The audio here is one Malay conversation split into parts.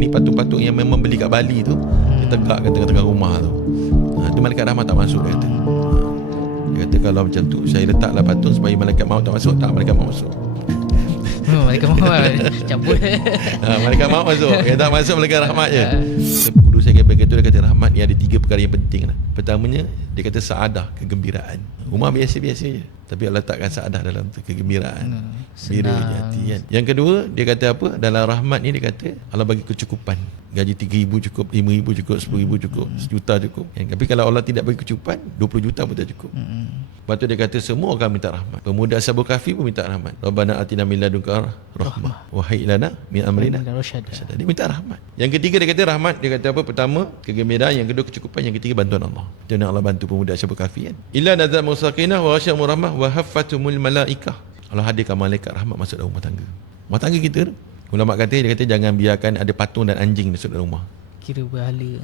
ini patung-patung yang memang beli kat Bali tu, dia tegakkan tengah-tengah rumah tu. Tu malaikat rahmat tak masuk, dia kata. Dia kata kalau macam tu saya letaklah patung supaya malaikat maut tak masuk. Tak, malaikat maut masuk. Malaikat maut cabut. Malaikat maut masuk. Yang tak masuk malaikat rahmat je. Guru saya kata, dia kata rahmat ni ada 3 perkara yang penting lah. Pertamanya dia kata saadah, kegembiraan. Rumah biasa-biasa je, tapi Allah letakkan saadah dalam tu, kegembiraan, gembira je hati kan. Yang kedua dia kata apa, dalam rahmat ni dia kata Allah bagi kecukupan. Gaji 3,000 cukup, 5,000 cukup, 10,000 cukup, 1 juta cukup kan? Tapi kalau Allah tidak bagi kecukupan, 20 juta pun tak cukup. Lepas tu dia kata semua orang minta rahmat. Pemuda Ashabul Kahfi pun minta rahmat. Rabbana atina min ladunka rahmah wa hayyi lana min amrina rasyada. Dia minta rahmat. Yang ketiga dia kata rahmat, dia kata apa, pertama kegembiraan, yang kedua kecukupan, yang ketiga bantuan Allah. Dia nak Allah bantu pemuda Ashabul Kahfi kan. Illa nazal musakinah wa ghasyamur rahmah wa haffatumul malaikah. Allah hadirkan malaikat rahmat masuk dalam rumah tangga. Rumah tangga kita tu, ulama kata, dia kata jangan biarkan ada patung dan anjing masuk dalam rumah. Kira berhala.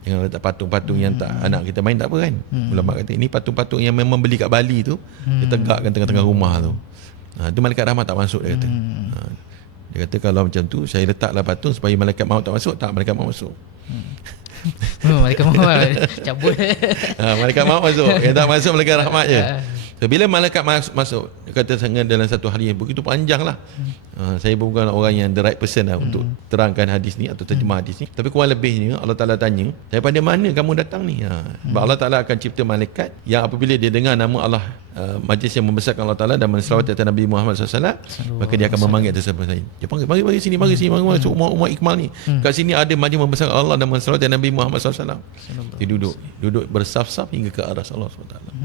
Jangan letak patung-patung yang tak anak kita main, tak apa kan. Ulama kata ini patung-patung yang memang beli kat Bali tu, dia tegakkan tengah-tengah rumah tu. Tu malaikat rahmat tak masuk, dia kata. Dia kata kalau macam tu saya letaklah patung supaya malaikat maut tak masuk. Tak, malaikat maut masuk. Malaikat maut cabut. Malaikat maut masuk. Yang tak masuk malaikat rahmat je. So, bila malaikat masuk, dia kata sangat dalam satu hari yang begitu panjang lah. Saya bukan orang yang the right person lah untuk terangkan hadis ni atau terjemah hadis ni. Tapi kurang lebihnya Allah Ta'ala tanya, daripada mana kamu datang ni? Sebab Allah Ta'ala akan cipta malaikat yang apabila dia dengar nama Allah, majlis yang membesarkan Allah Ta'ala dan menselawat atas Nabi Muhammad SAW, maka dia akan memanggil atas siapa saya. Dia panggil, mari sini, mari masuk Umar Ikmal ni. Kat sini ada majlis membesarkan Allah dan menselawat atas Nabi Muhammad SAW. Dia duduk bersaf-saf hingga ke arah Allah SWT.